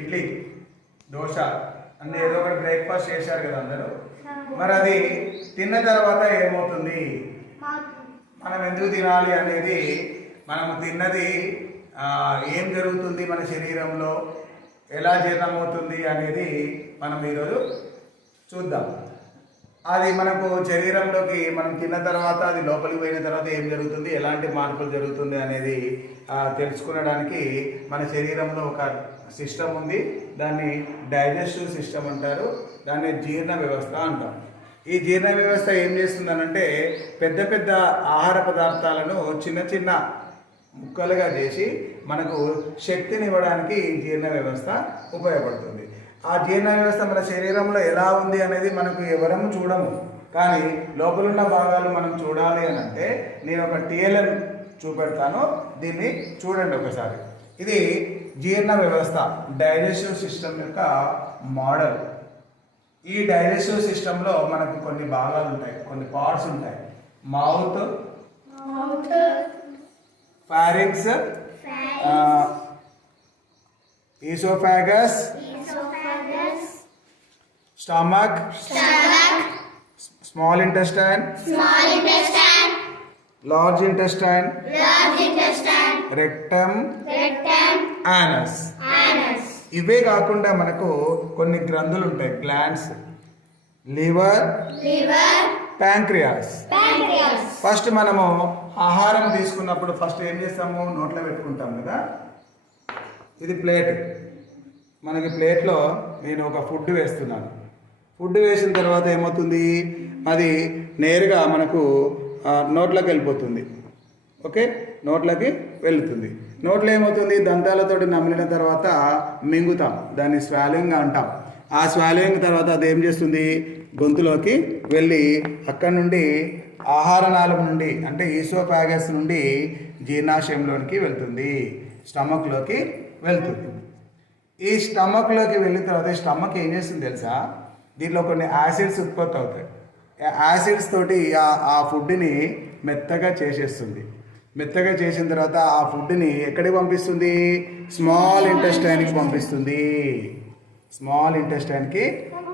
ఇడ్లీ, దోశ అన్నీ ఏదో ఒకటి బ్రేక్ఫాస్ట్ చేశారు కదా అందరూ. మరి అది తిన్న తర్వాత ఏమవుతుంది, మనం ఎందుకు తినాలి అనేది, మనం తిన్నది ఏం జరుగుతుంది మన శరీరంలో, ఎలా జీర్ణమవుతుంది అనేది మనం ఈరోజు చూద్దాం. అది మనకు శరీరంలోకి మనం తిన్న తర్వాత అది లోపలికి పోయిన తర్వాత ఏం జరుగుతుంది, ఎలాంటి మార్పులు జరుగుతుంది అనేది తెలుసుకునడానికి మన శరీరంలో ఒక సిస్టమ్ ఉంది. దాన్ని డైజెస్టివ్ సిస్టమ్ అంటారు, దాన్ని జీర్ణ వ్యవస్థ అంటాం. ఈ జీర్ణ వ్యవస్థ ఏం చేస్తుందనంటే పెద్ద పెద్ద ఆహార పదార్థాలను చిన్న చిన్న ముక్కలుగా చేసి మనకు శక్తిని ఇవ్వడానికి ఈ జీర్ణ వ్యవస్థ ఉపయోగపడుతుంది. ఆ జీర్ణ వ్యవస్థ మన శరీరంలో ఎలా ఉంది అనేది మనకు ఎవరము చూడము, కానీ లోపలున్న భాగాలు మనం చూడాలి అని అంటే నేను ఒక టీఎల్ఎన్ చూపెడతాను, దీన్ని చూడండి ఒకసారి. ఇది జీర్ణ వ్యవస్థ, డైజెస్టివ్ సిస్టమ్ యొక్క మోడల్. ఈ డైజెస్టివ్ సిస్టంలో మనకు కొన్ని భాగాలు ఉంటాయి, కొన్ని పార్ట్స్ ఉంటాయి. Mouth, pharynx, oesophagus, stomach, small intestine, large intestine, rectum, anus. ఇవే కాకుండా మనకు కొన్ని గ్రంథులు ఉంటాయి, గ్లాండ్స్, లివర్, ప్యాంక్రియాస్. ఫస్ట్ మనము ఆహారం తీసుకున్నప్పుడు ఫస్ట్ ఏం చేస్తాము, నోట్లో పెట్టుకుంటాం కదా. ఇది ప్లేట్, మనకి ప్లేట్లో నేను ఒక ఫుడ్ వేస్తున్నాను. ఫుడ్ వేసిన తర్వాత ఏమవుతుంది, అది నేరుగా మనకు నోట్లోకి వెళ్ళిపోతుంది. ఓకే, నోట్లోకి వెళుతుంది. నోట్లో ఏమవుతుంది, దంతాలతోటి నమిలిన తర్వాత మింగుతాం, దాన్ని స్వాలింగ్ అంటాం. ఆ స్వాలింగ్ తర్వాత అది ఏం చేస్తుంది, గొంతులోకి వెళ్ళి అక్కడి నుండి ఆహార నాళం నుండి అంటే ఈసోఫాగస్ నుండి జీర్ణాశయంలోనికి వెళ్తుంది, స్టమక్లోకి వెళ్తుంది. ఈ స్టమక్లోకి వెళ్ళిన తర్వాత స్టమక్ ఏం చేస్తుంది తెలుసా, దీంట్లో కొన్ని యాసిడ్స్ ఉత్పత్తి అవుతాయి. యాసిడ్స్ తోటి ఆ ఫుడ్ని మెత్తగా చేసేస్తుంది. మెత్తగా చేసిన తర్వాత ఆ ఫుడ్ని ఎక్కడికి పంపిస్తుంది, స్మాల్ ఇంటెస్టైన్కి పంపిస్తుంది. స్మాల్ ఇంటెస్టైన్కి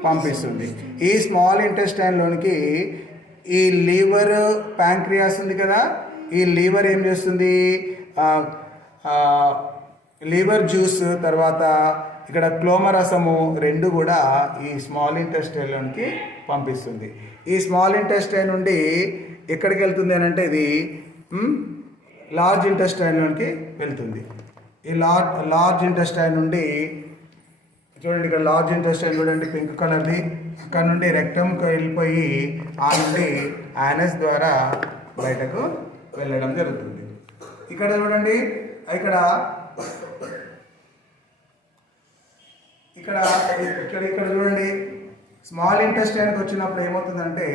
పంపిస్తుంది. ఈ స్మాల్ ఇంటెస్టైన్లోనికి ఈ లివర్, ప్యాంక్రియాస్ ఉంది కదా, ఈ లివర్ ఏం చేస్తుంది, లివర్ జ్యూస్ తర్వాత ఇక్కడ క్లోమరసము రెండు కూడా ఈ స్మాల్ ఇంటెస్టైన్లోనికి పంపిస్తుంది. ఈ స్మాల్ ఇంటెస్టైన్ నుండి ఎక్కడికి వెళ్తుంది అని అంటే ఇది లార్జ్ ఇంటెస్టైన్లోనికి వెళ్తుంది. ఈ లార్జ్ ఇంటెస్టైన్ నుండి చూడండి, ఇక్కడ లార్జ్ ఇంటెస్టైన్ చూడండి పింక్ కలర్ది, అక్కడ నుండి రెక్టమ్కి వెళ్ళిపోయి ఆ నుండి యానస్ ద్వారా బయటకు వెళ్ళడం జరుగుతుంది. ఇక్కడ చూడండి, ఇక్కడ ఇక్కడ ఇక్కడ ఇక్కడ చూడండి, స్మాల్ ఇంటెస్టైన్కి వచ్చినప్పుడు ఏమవుతుందంటే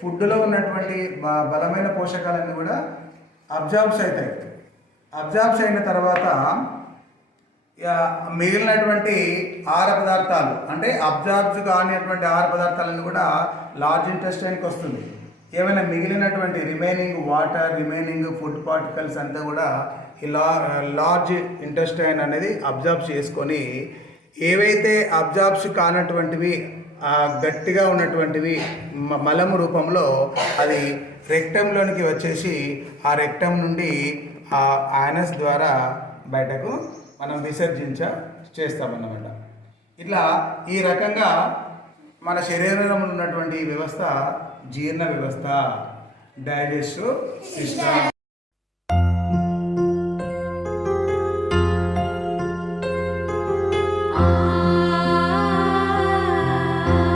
ఫుడ్లో ఉన్నటువంటి బలమైన పోషకాలన్నీ కూడా అబ్జార్బ్స్ అవుతాయి. అబ్జార్బ్స్ అయిన తర్వాత మిగిలినటువంటి ఆహార పదార్థాలు అంటే అబ్జార్బ్స్ కానిటువంటి ఆహార పదార్థాలన్నీ కూడా లార్జ్ ఇంటెస్టైన్కి వస్తుంది. ఏమైనా మిగిలినటువంటి remaining water, remaining food particles అంతా కూడా ఈ లార్జ్ ఇంటెస్టైన్ అనేది అబ్జార్బ్ చేసుకొని ఏవైతే అబ్జార్బ్స్ కానటువంటివి గట్టిగా ఉన్నటువంటివి మలము రూపంలో అది రెక్టంలోనికి వచ్చేసి ఆ రెక్టం నుండి ఆ యానస్ ద్వారా బయటకు మనం చేస్తామన్నమాట. ఇట్లా ఈ రకంగా మన శరీరంలో ఉన్నటువంటి వ్యవస్థ జీర్ణ వ్యవస్థ, డైజెస్టివ్ సిస్టమ్.